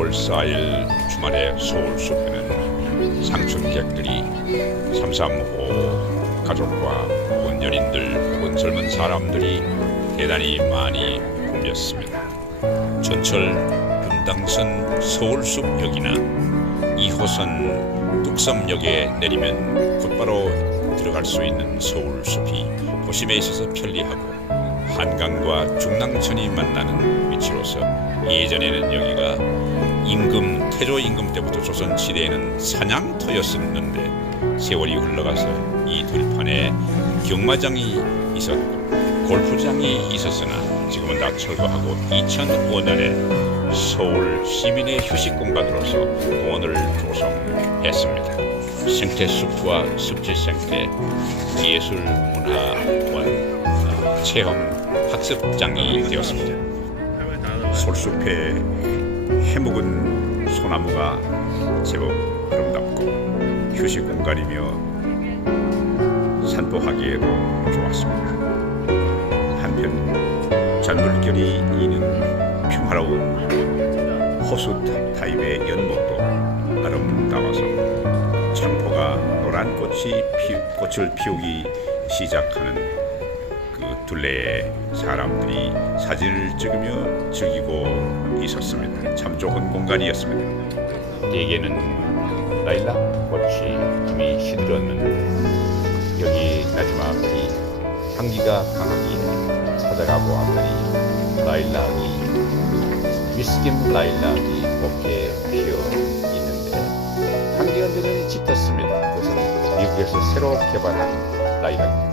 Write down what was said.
5월 4일 주말에 서울 숲에는 상춘객들이 삼삼오오 가족과 혹은 연인들 혹은 젊은 사람들이 대단히 많이 붐볐습니다. 전철 분당선 서울숲역이나 2호선 뚝섬역에 내리면 곧바로 들어갈 수 있는 서울숲이 도심에 있어서 편리하고 한강과 중랑천이 만나는 위치로서 예전에는 여기가 임금 태조 임금 때부터 조선 시대에는 사냥터였었는데 세월이 흘러가서 이 들판에 경마장이 있었고 골프장이 있었으나 지금은 다 철거하고 2005년에 서울 시민의 휴식 공간으로서 공원을 조성했습니다. 생태 숲과 습지 생태 예술 문화원 어, 체험 학습장이 되었습니다. 솔숲에 해묵은 소나무가 제법 아름답고 휴식 공간이며 산보하기에도 좋았습니다. 한편 잔물결이 이는 평화로운 호수 타입의 연못도 아름다워서 창포가 노란 꽃이 피, 꽃을 피우기 시작하는 그 둘레에 사람들이 사진을 찍으며 즐기고 있었습니다. 참 좋은 공간이었습니다. 대개는 라일락 꽃이 이미 시들었는데 여기 마지막 이 향기가 강하게 찾아가고 왔더니 라일락이 위스김 라일락이 곱게 피어 있는데 향기가 느슨히 짙었습니다. 그것은 미국에서 새로 개발한 라일락입니다.